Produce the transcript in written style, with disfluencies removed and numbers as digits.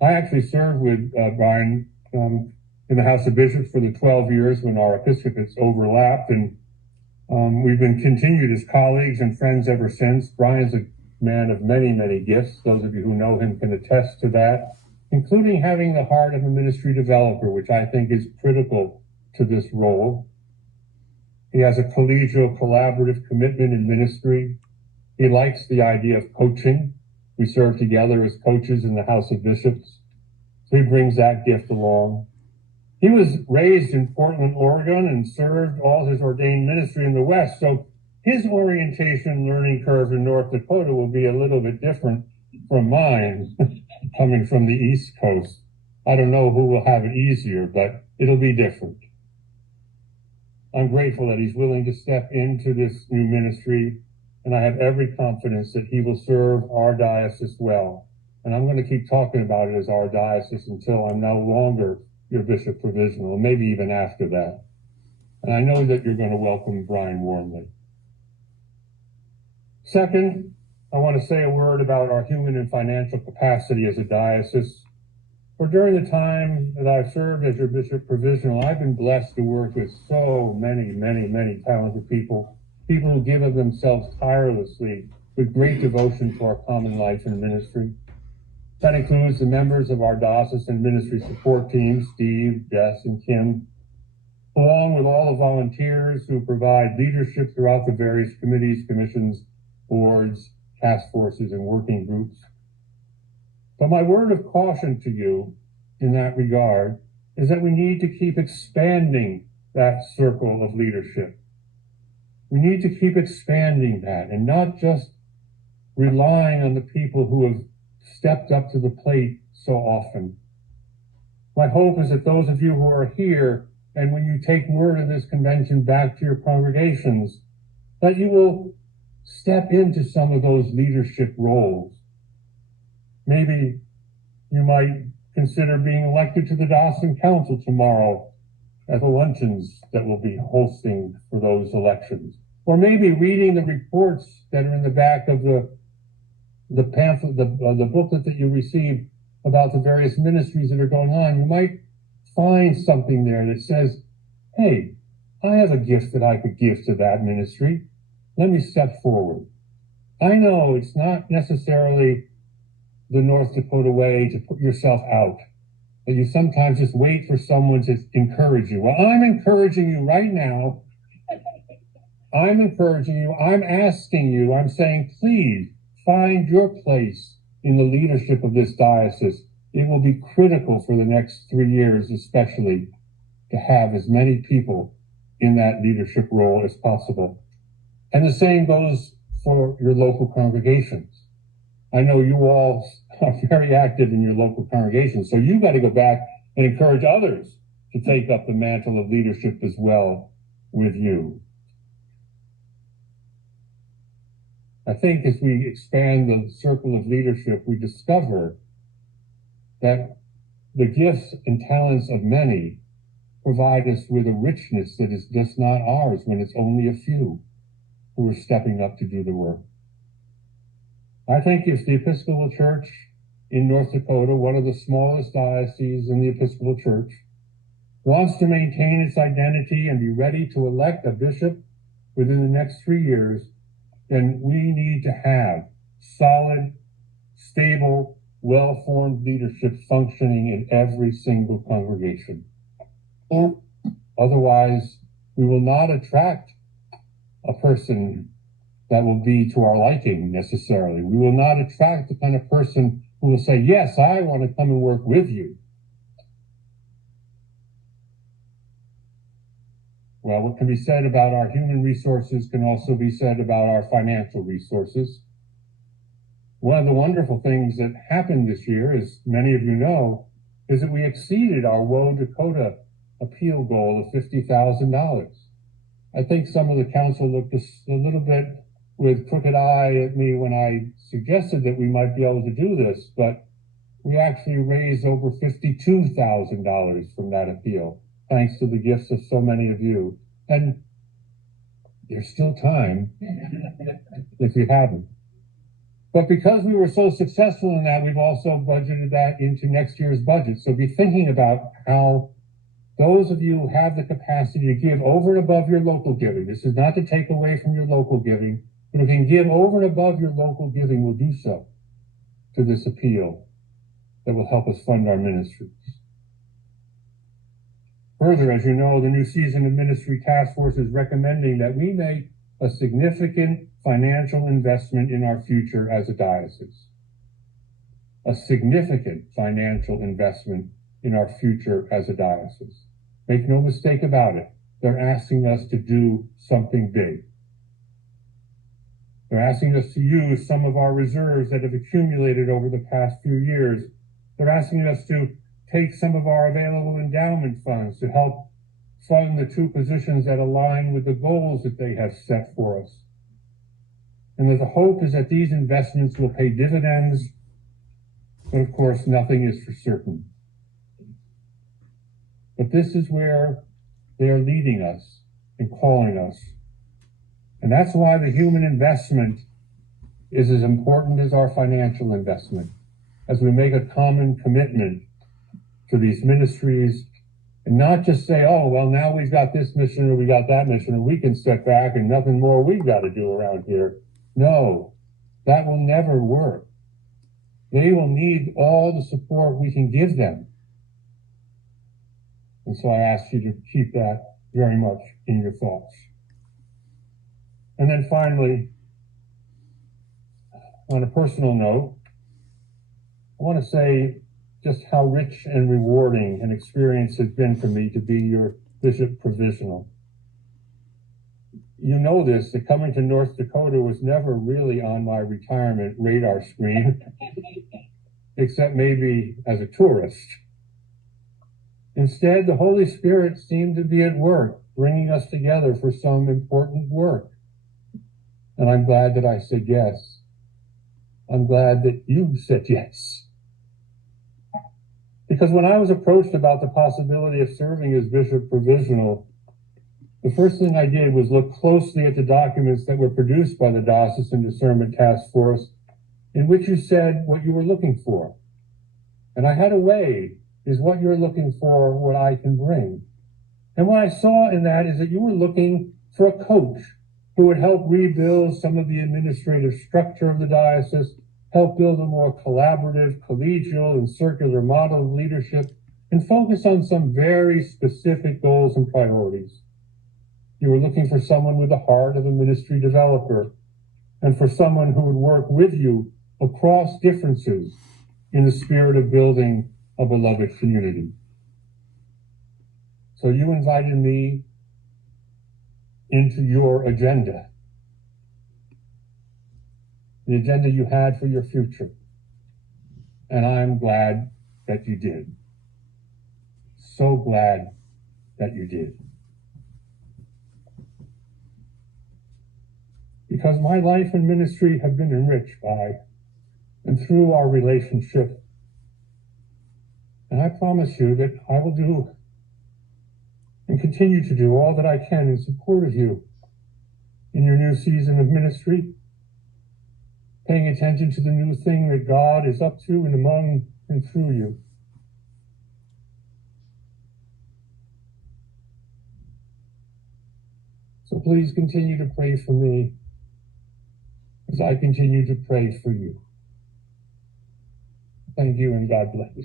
I actually served with Brian in the House of Bishops for the 12 years when our episcopates overlapped, and we've been continued as colleagues and friends ever since. Brian's a man of many, many gifts. Those of you who know him can attest to that, including having the heart of a ministry developer, which I think is critical to this role. He has a collegial, collaborative commitment in ministry. He likes the idea of coaching. We serve together as coaches in the House of Bishops, so he brings that gift along. He was raised in Portland, Oregon, and served all his ordained ministry in the West, so his orientation and learning curve in North Dakota will be a little bit different from mine, coming from the East Coast. I don't know who will have it easier, but it'll be different. I'm grateful that he's willing to step into this new ministry, and I have every confidence that he will serve our diocese well. And I'm going to keep talking about it as our diocese until I'm no longer your bishop provisional, maybe even after that. And I know that you're going to welcome Brian warmly. Second, I want to say a word about our human and financial capacity as a diocese. For during the time that I've served as your bishop provisional, I've been blessed to work with so many, many, many talented people who give of themselves tirelessly with great devotion to our common life and ministry. That includes the members of our diocesan ministry support team, Steve, Jess, and Kim, along with all the volunteers who provide leadership throughout the various committees, commissions, boards, task forces, and working groups. But my word of caution to you in that regard is that we need to keep expanding that circle of leadership. We need to keep expanding that and not just relying on the people who have stepped up to the plate so often. My hope is that those of you who are here, and when you take word of this convention back to your congregations, that you will step into some of those leadership roles. Maybe you might consider being elected to the Diocesan Council tomorrow at the luncheons that we'll be hosting for those elections. Or maybe reading the reports that are in the back of the pamphlet, the booklet that you received about the various ministries that are going on. You might find something there that says, hey, I have a gift that I could give to that ministry. Let me step forward. I know it's not necessarily the North Dakota way to put yourself out, that you sometimes just wait for someone to encourage you. Well, I'm encouraging you right now. I'm encouraging you. I'm asking you. I'm saying, please find your place in the leadership of this diocese. It will be critical for the next 3 years, especially, to have as many people in that leadership role as possible. And the same goes for your local congregations. I know you all are very active in your local congregations, so you got to go back and encourage others to take up the mantle of leadership as well with you. I think as we expand the circle of leadership, we discover that the gifts and talents of many provide us with a richness that is just not ours when it's only a few who are stepping up to do the work. I think if the Episcopal Church in North Dakota, one of the smallest dioceses in the Episcopal Church, wants to maintain its identity and be ready to elect a bishop within the next 3 years, then we need to have solid, stable, well-formed leadership functioning in every single congregation. Otherwise, we will not attract a person that will be to our liking necessarily. We will not attract the kind of person who will say, yes, I want to come and work with you. Well, what can be said about our human resources can also be said about our financial resources. One of the wonderful things that happened this year, as many of you know, is that we exceeded our Woe Dakota appeal goal of $50,000. I think some of the council looked a little bit with crooked eye at me when I suggested that we might be able to do this, but we actually raised over $52,000 from that appeal, thanks to the gifts of so many of you. And there's still time if you haven't. But because we were so successful in that, we've also budgeted that into next year's budget. So be thinking about how those of you who have the capacity to give over and above your local giving. This is not to take away from your local giving, but who can give over and above your local giving will do so to this appeal that will help us fund our ministries. Further, as you know, the new season of ministry task force is recommending that we make a significant financial investment in our future as a diocese. A significant financial investment in our future as a diocese. Make no mistake about it. They're asking us to do something big. They're asking us to use some of our reserves that have accumulated over the past few years. They're asking us to take some of our available endowment funds to help fund the two positions that align with the goals that they have set for us. And the hope is that these investments will pay dividends, but of course nothing is for certain. But this is where they are leading us and calling us. And that's why the human investment is as important as our financial investment, as we make a common commitment to these ministries and not just say, oh, well, now we've got this mission or we got that mission and we can step back and nothing more we've got to do around here. No, that will never work. They will need all the support we can give them. And so I ask you to keep that very much in your thoughts. And then finally, on a personal note, I want to say just how rich and rewarding an experience has been for me to be your Bishop Provisional. You know this, that coming to North Dakota was never really on my retirement radar screen, except maybe as a tourist. Instead, the Holy Spirit seemed to be at work, bringing us together for some important work. And I'm glad that I said yes. I'm glad that you said yes. Because when I was approached about the possibility of serving as Bishop Provisional, the first thing I did was look closely at the documents that were produced by the Diocesan Discernment Task Force, in which you said what you were looking for. And I had a way, is what you're looking for, what I can bring. And what I saw in that is that you were looking for a coach who would help rebuild some of the administrative structure of the diocese, help build a more collaborative, collegial, and circular model of leadership, and focus on some very specific goals and priorities. You were looking for someone with the heart of a ministry developer, and for someone who would work with you across differences in the spirit of building a beloved community. So you invited me into your agenda, the agenda you had for your future. And I'm glad that you did. So glad that you did. Because my life and ministry have been enriched by and through our relationship. And I promise you that I will do and continue to do all that I can in support of you in your new season of ministry, paying attention to the new thing that God is up to and among and through you. So please continue to pray for me as I continue to pray for you. Thank you and God bless.